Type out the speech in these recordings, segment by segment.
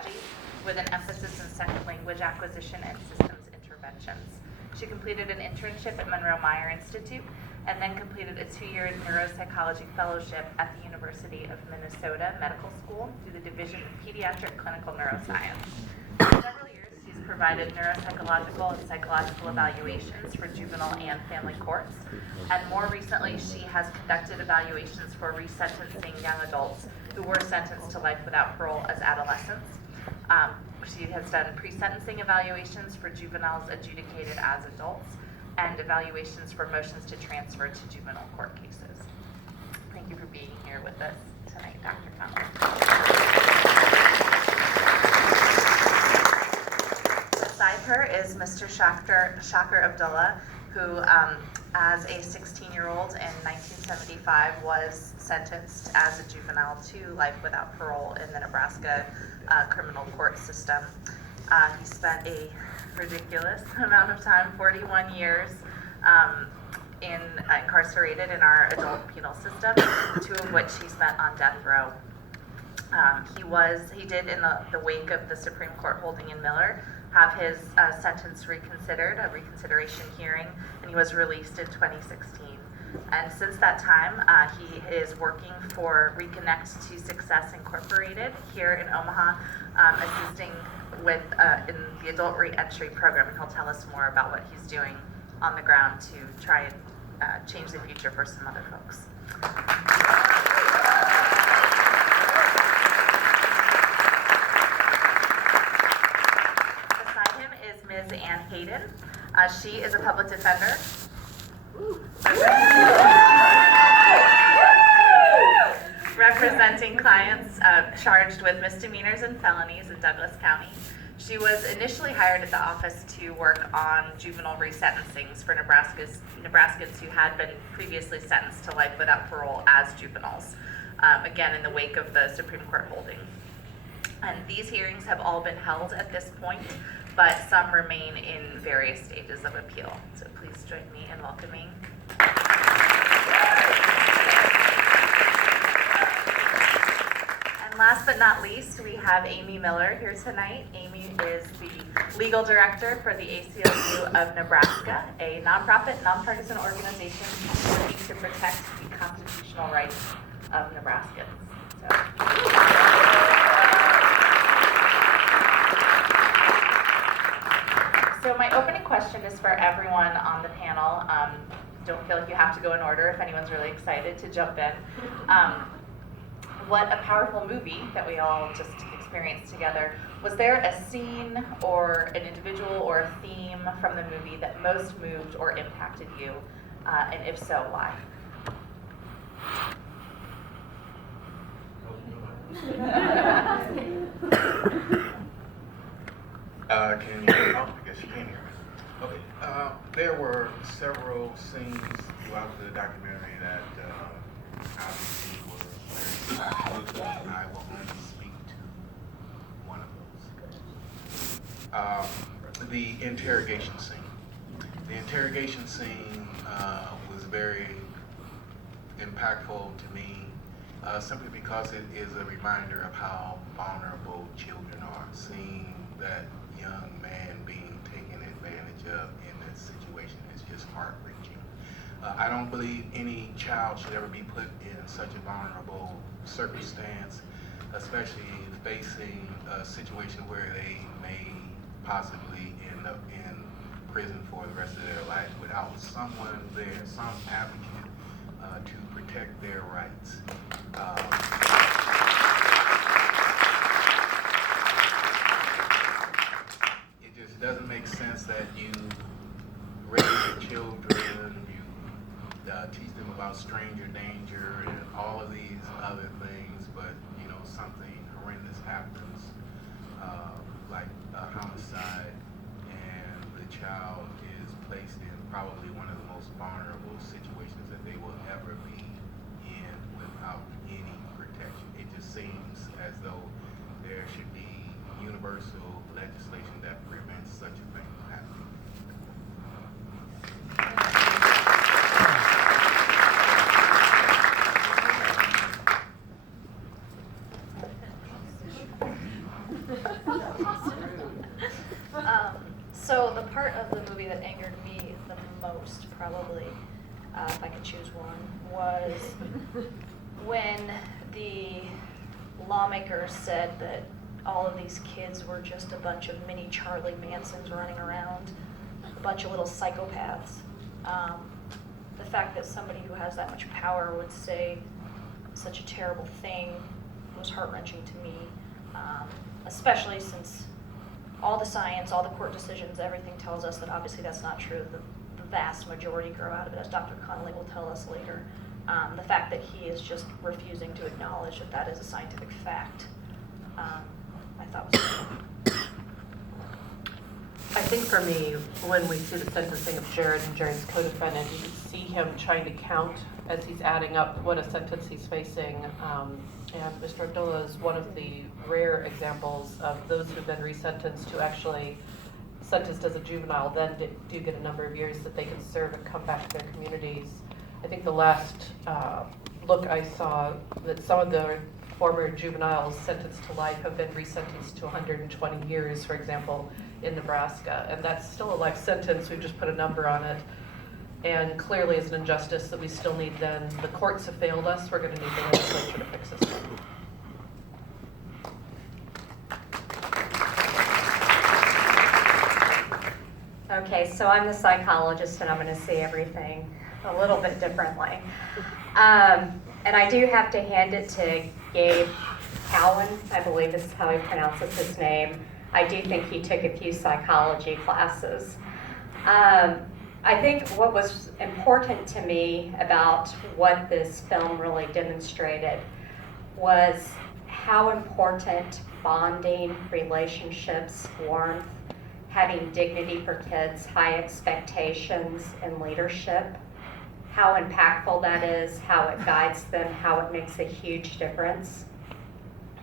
psychology with an emphasis in second language acquisition and systems interventions. She completed an internship at Monroe-Meyer Institute and then completed a 2-year neuropsychology fellowship at the University of Minnesota Medical School through the Division of Pediatric Clinical Neuroscience. For several years, she's provided neuropsychological and psychological evaluations for juvenile and family courts, and more recently, she has conducted evaluations for resentencing young adults who were sentenced to life without parole as adolescents. She has done pre-sentencing evaluations for juveniles adjudicated as adults and evaluations for motions to transfer to juvenile court cases. Thank you for being here with us tonight, Dr. Conlon. Beside her is Mr. Shakir Abdullah, who, as a 16-year-old in 1975, was sentenced as a juvenile to life without parole in the Nebraska criminal court system. He spent a ridiculous amount of time, 41 years, incarcerated in our adult penal system, 2 of which he spent on death row. He did, in the wake of the Supreme Court holding in Miller, have his sentence reconsidered, a reconsideration hearing, and he was released in 2016. And since that time, he is working for Reconnect to Success Incorporated here in Omaha, assisting with in the adult reentry program, and he'll tell us more about what he's doing on the ground to try and change the future for some other folks. Beside him is Ms. Ann Hayden. She is a public defender. Representing clients charged with misdemeanors and felonies in Douglas County. She was initially hired at the office to work on juvenile resentencings for Nebraskans who had been previously sentenced to life without parole as juveniles, again in the wake of the Supreme Court holding. And these hearings have all been held at this point, but some remain in various stages of appeal. So please join me in welcoming. And last but not least, we have Amy Miller here tonight. Amy is the legal director for the ACLU of Nebraska, a nonprofit, nonpartisan organization working to protect the constitutional rights of Nebraskans. So my opening question is for everyone on the panel. Don't feel like you have to go in order if anyone's really excited to jump in. What a powerful movie that we all just experienced together. Was there a scene or an individual or a theme from the movie that most moved or impacted you? And if so, why? Can you hear me? Oh, I guess you can hear me. Okay. There were several scenes throughout the documentary that obviously were very impactful. I will only speak to one of those. The interrogation scene. The interrogation scene was very impactful to me, simply because it is a reminder of how vulnerable children are. Seeing that young man being taken advantage of in this situation is just heart-wrenching. I don't believe any child should ever be put in such a vulnerable circumstance, especially facing a situation where they may possibly end up in prison for the rest of their life without someone there, some advocate to protect their rights. It just doesn't make sense that you raise your children, you teach them about stranger danger and all of these other things, but something horrendous happens, like a homicide, and the child is placed in probably one of the most vulnerable situations that they will ever be in without any protection. It just seems as though there should be universal legislation that prevents such a thing from happening. So the part of the movie that angered me the most, probably, if I could choose one, was when the lawmakers said that all of these kids were just a bunch of mini Charlie Mansons running around, a bunch of little psychopaths. The fact that somebody who has that much power would say such a terrible thing was heart-wrenching to me, especially since all the science, all the court decisions, everything tells us that obviously that's not true. The vast majority grow out of it, as Dr. Connolly will tell us later. The fact that he is just refusing to acknowledge that that is a scientific fact, I thought was I think for me, when we see the sentencing of Jared and Jared's co-defendant, you see him trying to count as he's adding up what a sentence he's facing. And Mr. Abdullah is one of the rare examples of those who've been resentenced who actually sentenced as a juvenile then do get a number of years that they can serve and come back to their communities. I think the last look I saw that some of the former juveniles sentenced to life have been resentenced to 120 years, for example, in Nebraska. And that's still a life sentence. We've just put a number on it. And clearly it's an injustice that we still need then. The courts have failed us. We're going to need the legislature to fix this. Okay, so I'm the psychologist and I'm going to see everything a little bit differently. And I do have to hand it to Gabe Cowan, I believe is how he pronounces his name. I do think he took a few psychology classes. I think what was important to me about what this film really demonstrated was how important bonding, relationships, warmth, having dignity for kids, high expectations, and leadership, how impactful that is, how it guides them, how it makes a huge difference.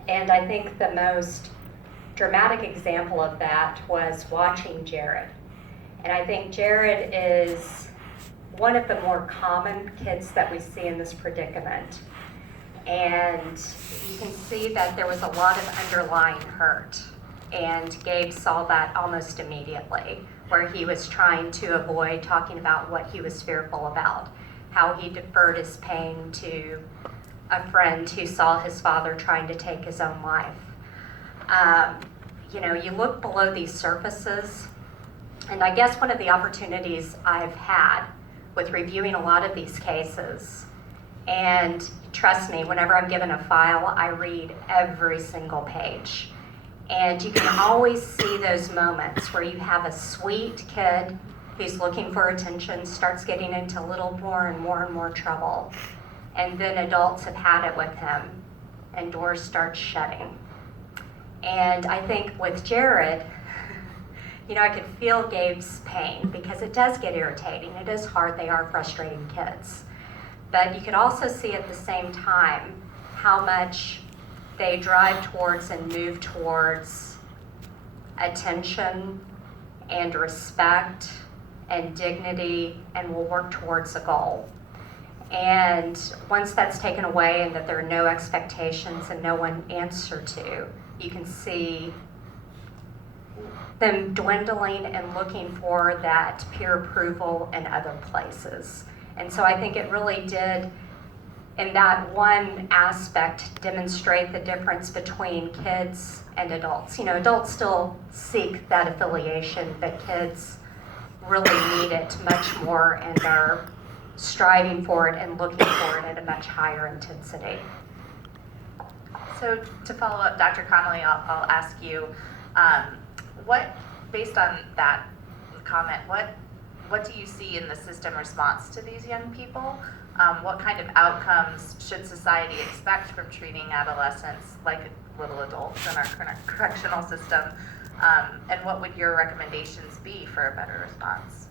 And I think the most dramatic example of that was watching Jared. And I think Jared is one of the more common kids that we see in this predicament. And you can see that there was a lot of underlying hurt. And Gabe saw that almost immediately, where he was trying to avoid talking about what he was fearful about, how he deferred his pain to a friend who saw his father trying to take his own life. You look below these surfaces, and I guess one of the opportunities I've had with reviewing a lot of these cases, and trust me, whenever I'm given a file, I read every single page. And you can always see those moments where you have a sweet kid who's looking for attention, starts getting into a little more and more and more trouble. And then adults have had it with him, and doors start shutting. And I think with Jared, I could feel Gabe's pain because it does get irritating. It is hard. They are frustrating kids. But you could also see at the same time how much they drive towards and move towards attention and respect and dignity and will work towards a goal. And once that's taken away and that there are no expectations and no one answer to, you can see them dwindling and looking for that peer approval in other places. And so I think it really did, in that one aspect, demonstrate the difference between kids and adults. Adults still seek that affiliation, but kids really need it much more and are striving for it and looking for it at a much higher intensity. So to follow up, Dr. Connolly, I'll ask you, based on that comment, what do you see in the system response to these young people? What kind of outcomes should society expect from treating adolescents like little adults in our correctional system? And what would your recommendations be for a better response?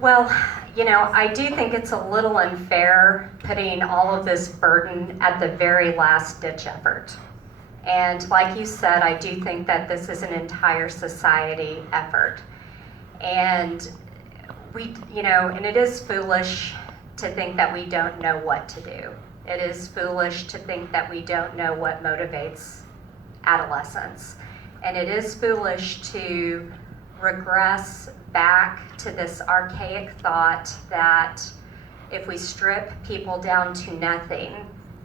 Well, I do think it's a little unfair putting all of this burden at the very last ditch effort. And like you said, I do think that this is an entire society effort. And and it is foolish to think that we don't know what to do. It is foolish to think that we don't know what motivates adolescents. And it is foolish to regress back to this archaic thought that if we strip people down to nothing,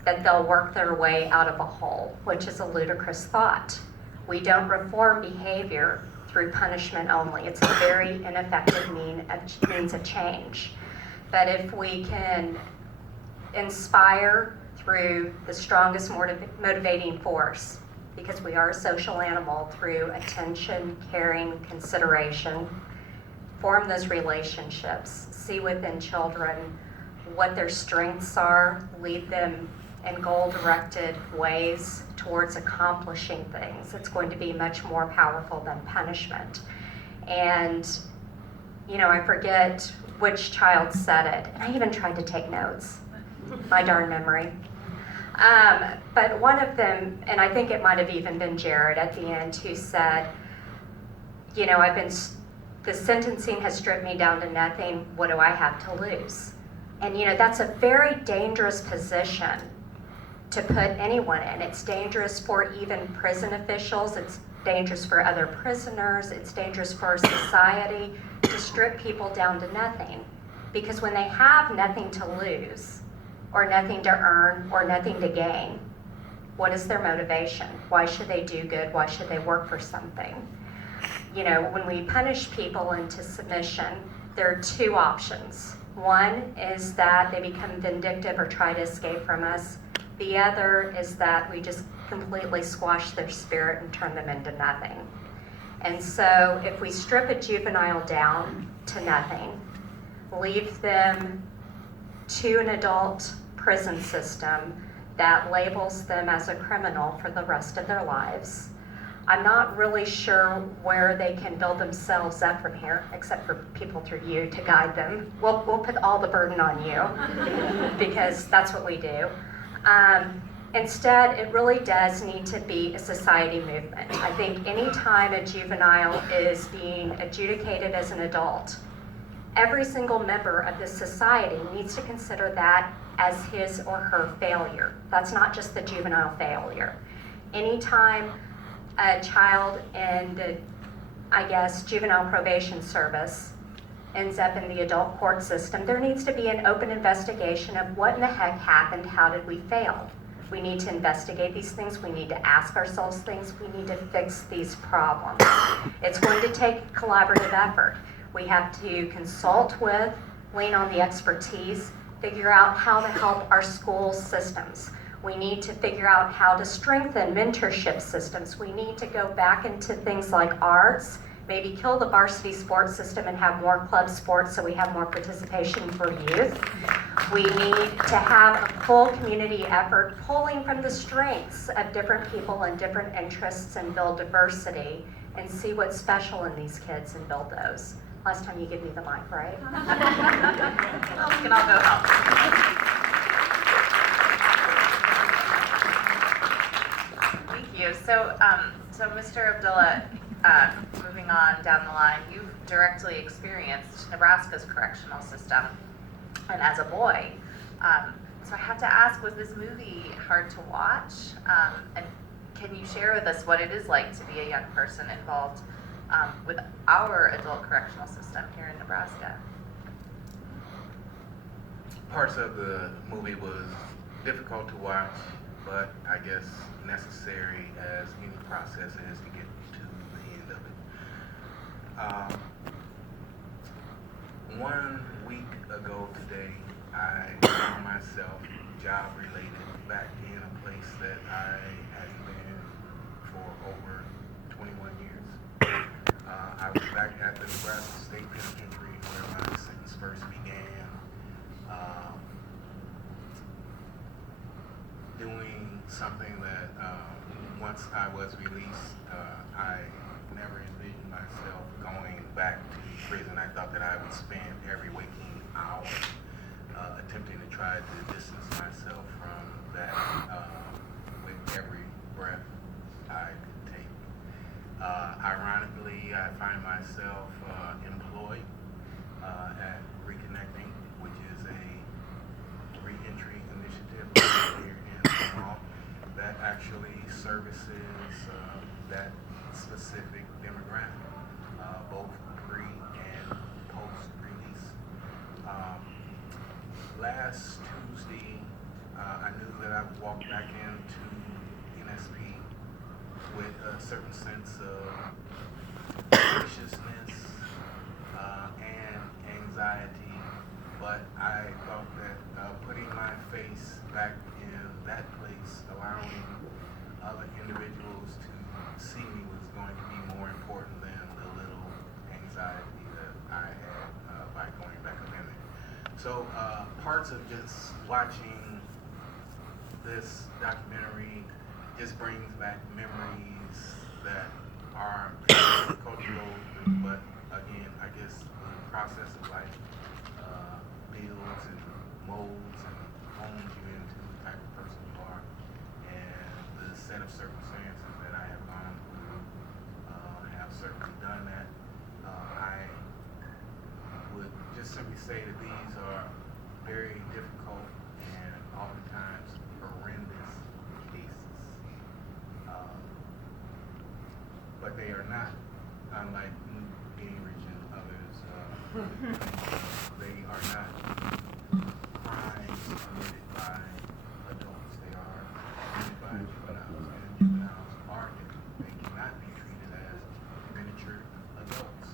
that they'll work their way out of a hole, which is a ludicrous thought. We don't reform behavior through punishment only. It's a very ineffective means of change. But if we can inspire through the strongest motivating force, because we are a social animal, through attention, caring, consideration, form those relationships, see within children what their strengths are, lead them in goal-directed ways towards accomplishing things. It's going to be much more powerful than punishment. And, you know, I forget which child said it, and I even tried to take notes. My darn memory. But one of them, and I think it might have even been Jared at the end, who said, you know, the sentencing has stripped me down to nothing. What do I have to lose? And, you know, that's a very dangerous position to put anyone in. It's dangerous for even prison officials. It's dangerous for other prisoners. It's dangerous for society to strip people down to nothing. Because when they have nothing to lose, or nothing to earn, or nothing to gain, what is their motivation? Why should they do good? Why should they work for something? You know, when we punish people into submission, there are two options. One is that they become vindictive or try to escape from us. The other is that we just completely squash their spirit and turn them into nothing. And so if we strip a juvenile down to nothing, leave them to an adult prison system that labels them as a criminal for the rest of their lives, I'm not really sure where they can build themselves up from here, except for people through you to guide them. We'll put all the burden on you, because that's what we do. Instead, it really does need to be a society movement. I think any time a juvenile is being adjudicated as an adult, every single member of this society needs to consider that as his or her failure. That's not just the juvenile failure. Anytime a child in the, I guess, juvenile probation service ends up in the adult court system, there needs to be an open investigation of what in the heck happened, how did we fail? We need to investigate these things, we need to ask ourselves things, we need to fix these problems. It's going to take collaborative effort. We have to consult with, lean on the expertise, figure out how to help our school systems. We need to figure out how to strengthen mentorship systems. We need to go back into things like arts, maybe kill the varsity sports system and have more club sports so we have more participation for youth. We need to have a full community effort pulling from the strengths of different people and different interests and build diversity and see what's special in these kids and build those. Last time you gave me the mic, right? Well, we can all go home. Thank you. So, Mr. Abdullah, moving on down the line, you've directly experienced Nebraska's correctional system, and as a boy. So I have to ask, was this movie hard to watch? And can you share with us what it is like to be a young person involved with our adult correctional system here in Nebraska? Parts of the movie was difficult to watch, but I guess necessary as any process is to get to the end of it. 1 week ago today, I found myself job-related back in a place that I hadn't been for over 21 years. I was back at the Nebraska State Penitentiary where my sentence first began, doing something that once I was released, I never envisioned myself going back to prison. I thought that I would spend every waking hour attempting to try to distance myself from that with every breath I could take. Ironically, I find myself employed at Reconnecting, which is a re-entry initiative here in Omaha that actually services that specific demographic, both pre and post release. Last Tuesday, I knew that I would walk back into NSP with a certain sense of anxiousness and anxiety, but I thought that putting my face back in that place, allowing other individuals to see me was going to be more important than the little anxiety that I had by going back up in there. So parts of just watching this documentary just brings back memories that are difficult to go through, but again, I guess the process of life builds and molds and hones you into the type of person you are, and the set of circumstances that I have gone through have certainly done that. I would just simply say that these are very difficult and oftentimes horrendous cases. But they are not unlike Gingrich and others. They are not crimes committed by adults. They are committed by juveniles, and juveniles are different. They cannot be treated as miniature adults.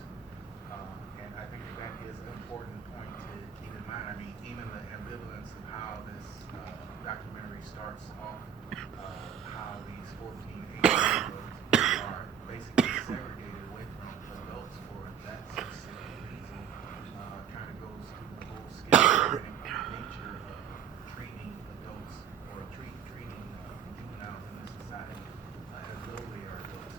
And I think that is an important point to keep in mind. I mean, even the ambivalence of how this documentary starts off, how these 14, 18-year-olds are basically segregated away from adults for that specific reason, kind of goes through the whole schizophrenic nature of treating adults or treating juveniles in this society as though they are adults.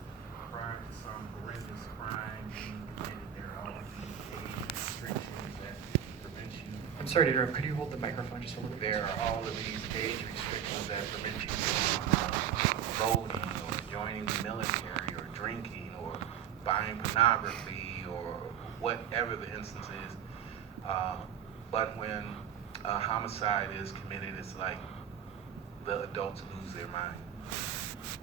Prior to some horrendous crime being committed, there are all of these age restrictions that prevent you. I'm sorry to interrupt. Could you hold the microphone just a little bit? There are all of these age restrictions that prevent you from voting or joining the military or drinking or buying pornography or whatever the instance is. But when a homicide is committed, it's like the adults lose their mind.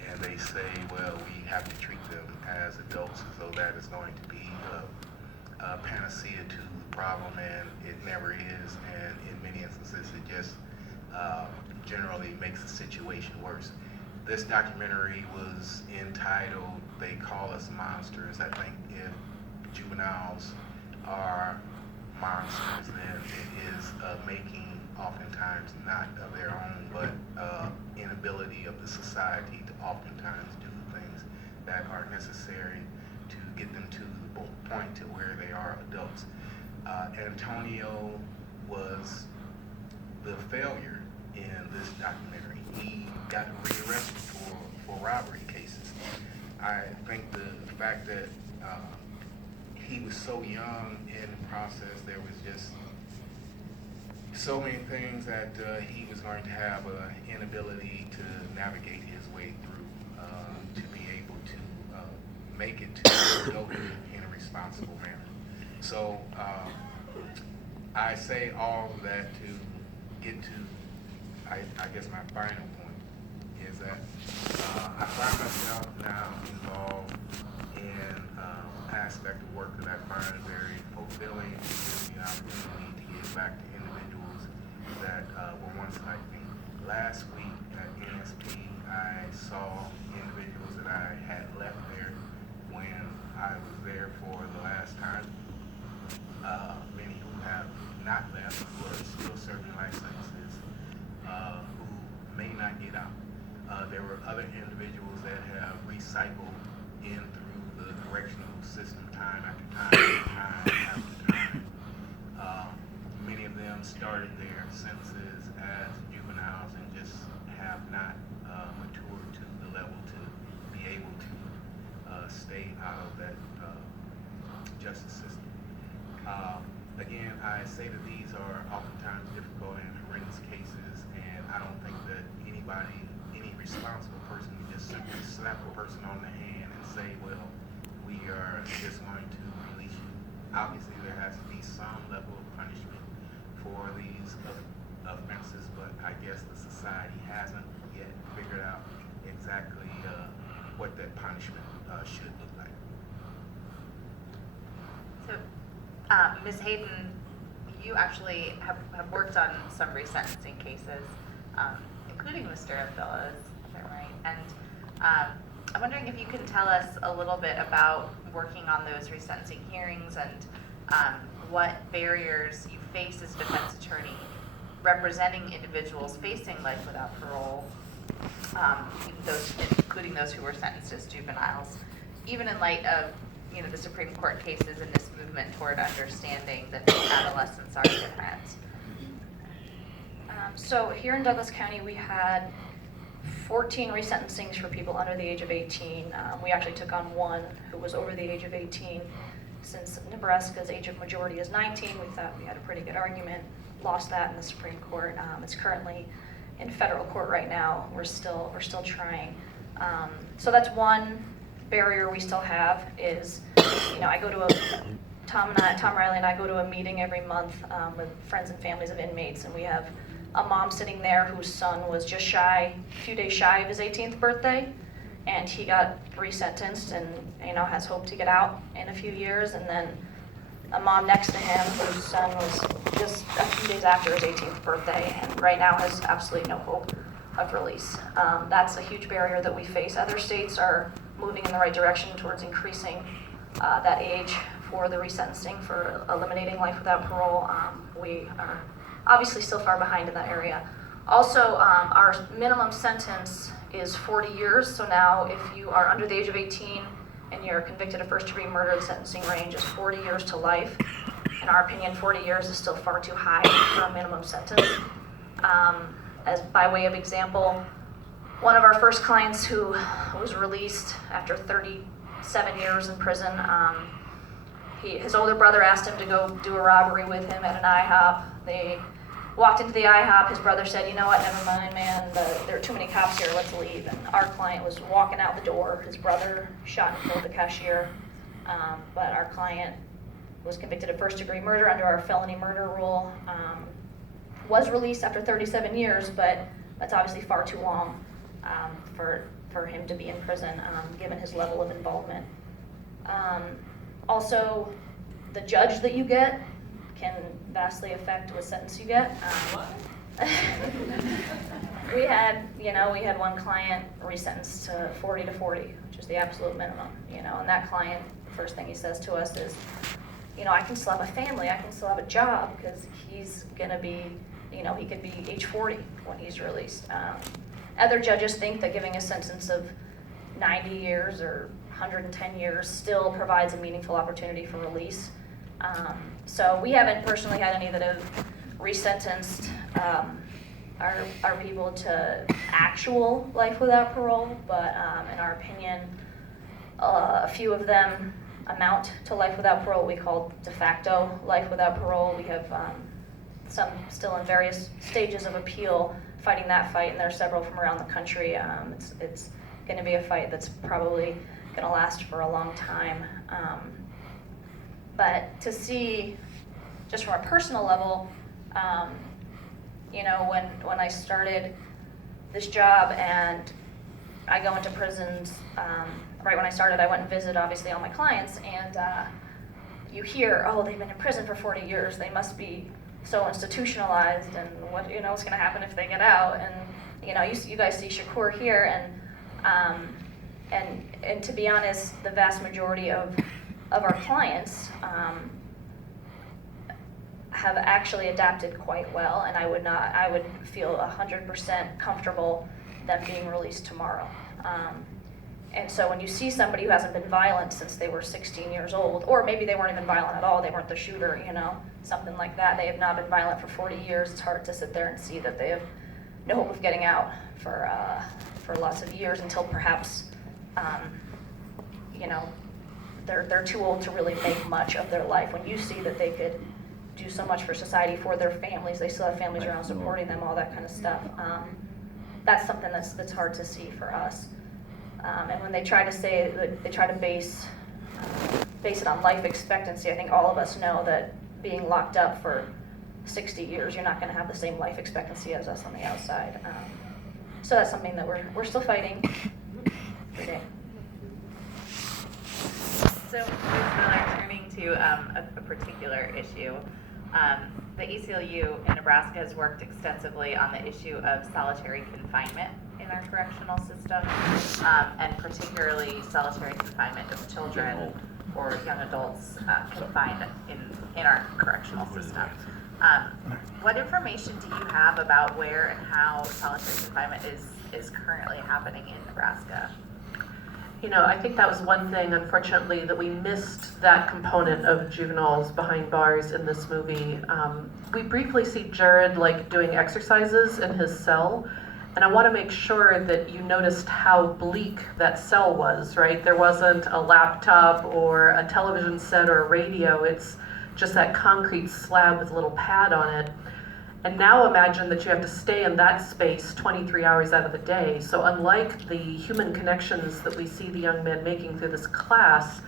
And they say, well, we have to treat them as adults as though that is going to be a panacea to the problem, and it never is. And in many instances, it just generally makes the situation worse. This documentary was entitled, They Call Us Monsters. I think if juveniles are monsters, then it is making oftentimes not of their own, but inability of the society to oftentimes do the things that are necessary to get them to the point to where they are adults. Antonio was the failure in this documentary. He got rearrested for robbery cases. I think the fact that he was so young in the process, there was just so many things that he was going to have an inability to navigate his way through to be able to make it to adulthood in a responsible manner. So I say all of that to get to, I guess my final point is that I find myself now involved in aspect of work that I find very fulfilling, gives me an opportunity to give back to individuals that were once like me. Last week at NSP, I saw individuals that I had left there when I was there for the last time. Many who have not left, who are still serving life sentences, who may not get out. There were other individuals that have recycled in through the correctional system time after time after time. Many of them started their sentences as juveniles and just have not matured to the level to be able to stay out of that justice system. Again, I say that these are oftentimes difficult and horrendous cases, and I don't think that anybody, any responsible person can just simply slap a person on the hand and say, well, we are just going to release you. Obviously, there has to be some level of punishment for these offenses, but I guess the society hasn't yet figured out exactly what that punishment should look like. So, Ms. Hayden, you actually have worked on some resentencing cases, including Mr. Abdullah's, is that right? And I'm wondering if you can tell us a little bit about working on those resentencing hearings and what barriers you face as a defense attorney representing individuals facing life without parole, including those who were sentenced as juveniles, even in light of the Supreme Court cases and this movement toward understanding that adolescents are different. So here in Douglas County, we had 14 resentencings for people under the age of 18. We actually took on one who was over the age of 18. Since Nebraska's age of majority is 19, we thought we had a pretty good argument. Lost that in the Supreme Court. It's currently in federal court right now. We're still trying. So that's one barrier we still have is, I go to Tom Riley and I go to a meeting every month with friends and families of inmates, and we have a mom sitting there whose son was just a few days shy of his 18th birthday, and he got resentenced and has hope to get out in a few years, and then a mom next to him whose son was just a few days after his 18th birthday and right now has absolutely no hope of release. That's a huge barrier that we face. Other states are moving in the right direction towards increasing that age for the resentencing, for eliminating life without parole. We are obviously still far behind in that area. Also, our minimum sentence is 40 years, so now if you are under the age of 18 and you're convicted of first-degree murder, the sentencing range is 40 years to life. In our opinion, 40 years is still far too high for a minimum sentence. As by way of example, one of our first clients who was released after 37 years in prison, his older brother asked him to go do a robbery with him at an IHOP. They walked into the IHOP. His brother said, "You know what, never mind, man. There are too many cops here. Let's leave." And our client was walking out the door. His brother shot and killed the cashier. But our client was convicted of first-degree murder under our felony murder rule. Was released after 37 years, but that's obviously far too long for him to be in prison, given his level of involvement. Also, the judge that you get can vastly affect what sentence you get. We had one client resentenced to 40 to 40, which is the absolute minimum, and that client, the first thing he says to us is, I can still have a family, I can still have a job, because he's gonna be, he could be age 40 when he's released. Other judges think that giving a sentence of 90 years or 110 years still provides a meaningful opportunity for release. So we haven't personally had any that have resentenced our people to actual life without parole, but in our opinion, a few of them amount to life without parole. We call de facto life without parole. We have some still in various stages of appeal fighting that fight, and there are several from around the country. It's going to be a fight that's probably going to last for a long time. But to see, just from a personal level, when I started this job and I go into prisons, right when I started, I went and visited, obviously, all my clients, and you hear, oh, they've been in prison for 40 years, they must be so institutionalized, and what's going to happen if they get out? And you guys see Shakur here, and to be honest, the vast majority of our clients have actually adapted quite well, and I would feel 100% comfortable them being released tomorrow. And so when you see somebody who hasn't been violent since they were 16 years old, or maybe they weren't even violent at all, they weren't the shooter, something like that, they have not been violent for 40 years, it's hard to sit there and see that they have no hope of getting out for lots of years until perhaps, they're too old to really make much of their life. When you see that they could do so much for society, for their families, they still have families around supporting them, all that kind of stuff. That's something that's hard to see for us. And when they try to say that they try to base it on life expectancy, I think all of us know that being locked up for 60 years, you're not going to have the same life expectancy as us on the outside. So that's something that we're still fighting today. So, Ms. Miller, turning to a particular issue, the ACLU in Nebraska has worked extensively on the issue of solitary confinement in our correctional system, and particularly solitary confinement of children or young adults confined in our correctional system. What information do you have about where and how solitary confinement is currently happening in Nebraska? You know, I think that was one thing, unfortunately, that we missed that component of juveniles behind bars in this movie. We briefly see Jared doing exercises in his cell, and I want to make sure that you noticed how bleak that cell was, right? There wasn't a laptop or a television set or a radio. It's just that concrete slab with a little pad on it. And now imagine that you have to stay in that space 23 hours out of the day. So unlike the human connections that we see the young men making through this class,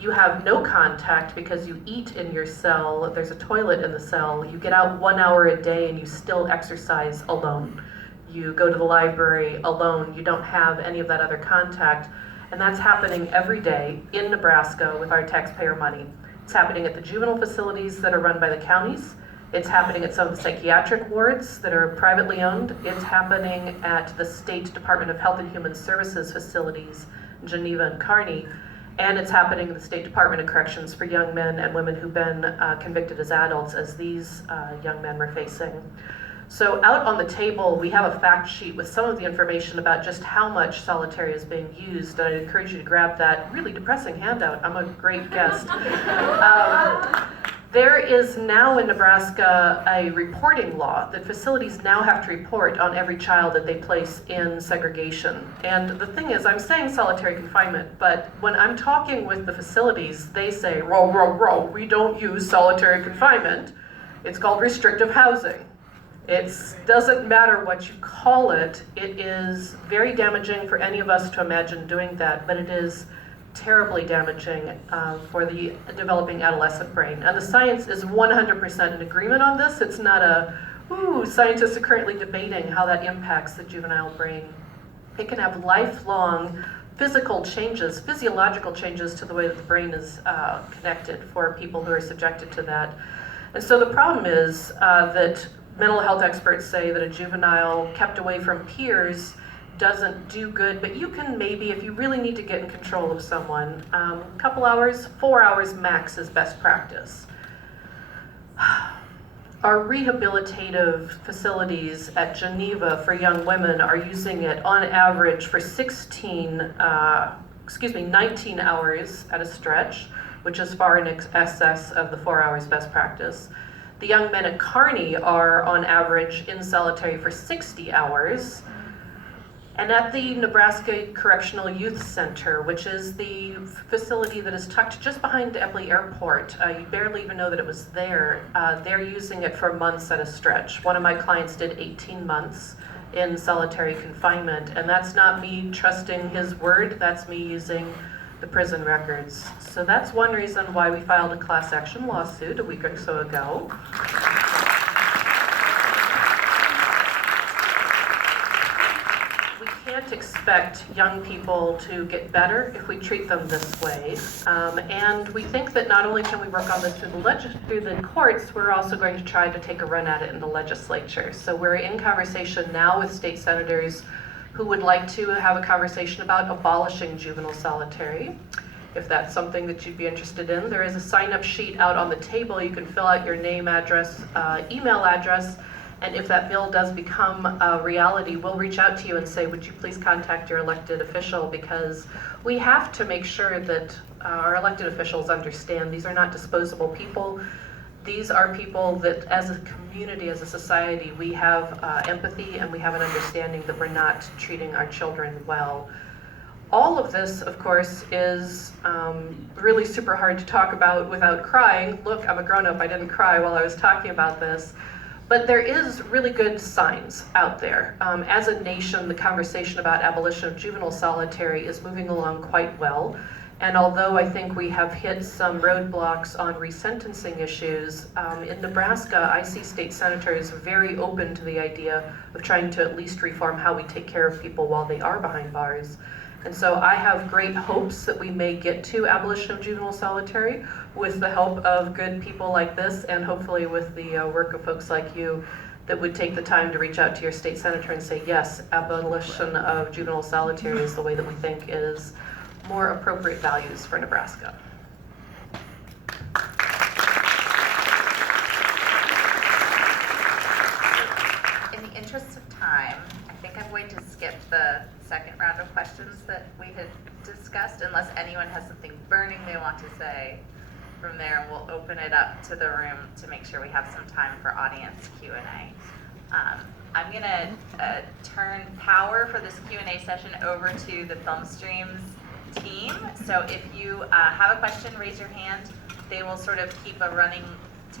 you have no contact because you eat in your cell. There's a toilet in the cell. You get out 1 hour a day and you still exercise alone. You go to the library alone. You don't have any of that other contact. And that's happening every day in Nebraska with our taxpayer money. It's happening at the juvenile facilities that are run by the counties. It's happening at some of the psychiatric wards that are privately owned. It's happening at the State Department of Health and Human Services facilities, Geneva and Kearney. And it's happening in the State Department of Corrections for young men and women who've been convicted as adults, as these young men were facing. So out on the table, we have a fact sheet with some of the information about just how much solitary is being used. And I'd encourage you to grab that really depressing handout. I'm a great guest. There is now in Nebraska a reporting law that facilities now have to report on every child that they place in segregation. And the thing is, I'm saying solitary confinement, but when I'm talking with the facilities, they say, row, we don't use solitary confinement. It's called restrictive housing. It doesn't matter what you call it. It is very damaging for any of us to imagine doing that, but it is terribly damaging for the developing adolescent brain. And the science is 100% in agreement on this. It's not scientists are currently debating how that impacts the juvenile brain. It can have lifelong physical changes, physiological changes to the way that the brain is connected for people who are subjected to that. And so the problem is that mental health experts say that a juvenile kept away from peers doesn't do good, but you can maybe, if you really need to get in control of someone, a couple hours, 4 hours max is best practice. Our rehabilitative facilities at Geneva for young women are using it on average for 19 hours at a stretch, which is far in excess of the 4 hours best practice. The young men at Kearney are on average in solitary for 60 hours. And at the Nebraska Correctional Youth Center, which is the facility that is tucked just behind Epley Airport, you barely even know that it was there. They're using it for months at a stretch. One of my clients did 18 months in solitary confinement, and that's not me trusting his word, that's me using the prison records. So that's one reason why we filed a class action lawsuit a week or so ago. Can't expect young people to get better if we treat them this way. And we think that not only can we work on this through the courts, we're also going to try to take a run at it in the legislature. So we're in conversation now with state senators who would like to have a conversation about abolishing juvenile solitary. If that's something that you'd be interested in, there is a sign-up sheet out on the table. You can fill out your name, address, email address, and if that bill does become a reality, we'll reach out to you and say, would you please contact your elected official, because we have to make sure that our elected officials understand these are not disposable people. These are people that as a community, as a society, we have empathy and we have an understanding that we're not treating our children well. All of this, of course, is really super hard to talk about without crying. Look, I'm a grown-up, I didn't cry while I was talking about this. But there is really good signs out there. As a nation, the conversation about abolition of juvenile solitary is moving along quite well. And although I think we have hit some roadblocks on resentencing issues, in Nebraska, I see state senators very open to the idea of trying to at least reform how we take care of people while they are behind bars. And so I have great hopes that we may get to abolition of juvenile solitary with the help of good people like this, and hopefully with the work of folks like you that would take the time to reach out to your state senator and say, yes, abolition of juvenile solitary is the way that we think is more appropriate values for Nebraska. In the interest of time, I think I'm going to skip the second round of questions that we had discussed, unless anyone has something burning they want to say. From there, and we'll open it up to the room to make sure we have some time for audience Q&A. I'm gonna turn power for this Q&A session over to the Film Streams team. So if you have a question, raise your hand. They will sort of keep a running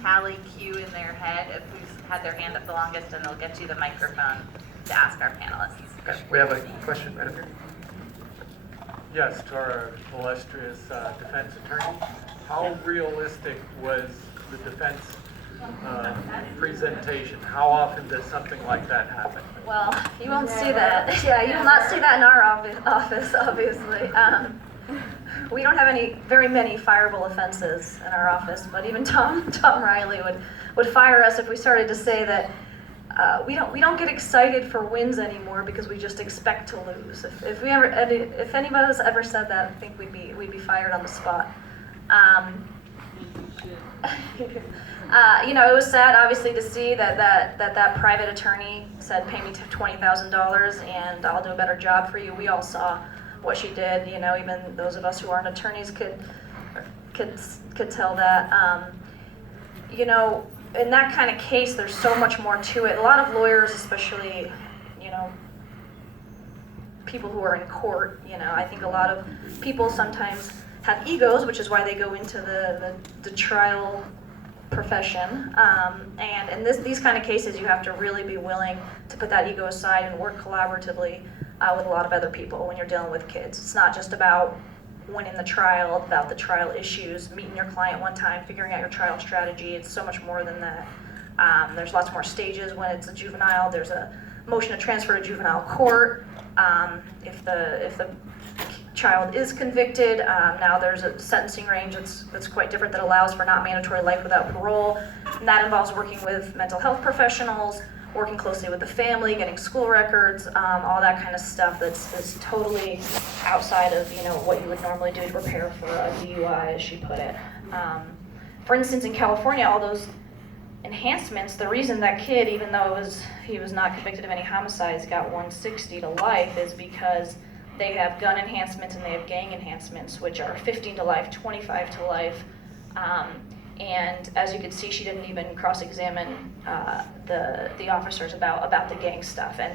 tally queue in their head of who's had their hand up the longest, and they'll get you the microphone to ask our panelists. Okay, we have a question right up here. Yes, to our illustrious defense attorney. How realistic was the defense presentation? How often does something like that happen? Well, you won't see that. Yeah, you will not see that in our office, obviously. We don't have very many fireable offenses in our office, but even Tom Riley would fire us if we started to say that we don't get excited for wins anymore because we just expect to lose. If any of us ever said that, I think we'd be fired on the spot. It was sad, obviously, to see that private attorney said, "Pay me $20,000 and I'll do a better job for you." We all saw what she did. Even those of us who aren't attorneys could tell that. In that kind of case, there's so much more to it. A lot of lawyers, especially, people who are in court, I think a lot of people sometimes have egos, which is why they go into the trial profession. And in these kind of cases, you have to really be willing to put that ego aside and work collaboratively with a lot of other people when you're dealing with kids. It's not just about winning the trial, about the trial issues, meeting your client one time, figuring out your trial strategy. It's so much more than that. There's lots more stages when it's a juvenile. There's a motion to transfer to juvenile court. If the child is convicted, now there's a sentencing range that's quite different that allows for not mandatory life without parole. And that involves working with mental health professionals, working closely with the family, getting school records, all that kind of stuff that's totally outside of what you would normally do to prepare for a DUI, as she put it. For instance, in California, all those enhancements, the reason that kid, even though he was not convicted of any homicides, got 160 to life is because they have gun enhancements and they have gang enhancements, which are 15 to life, 25 to life. And as you can see, she didn't even cross-examine the officers about the gang stuff. And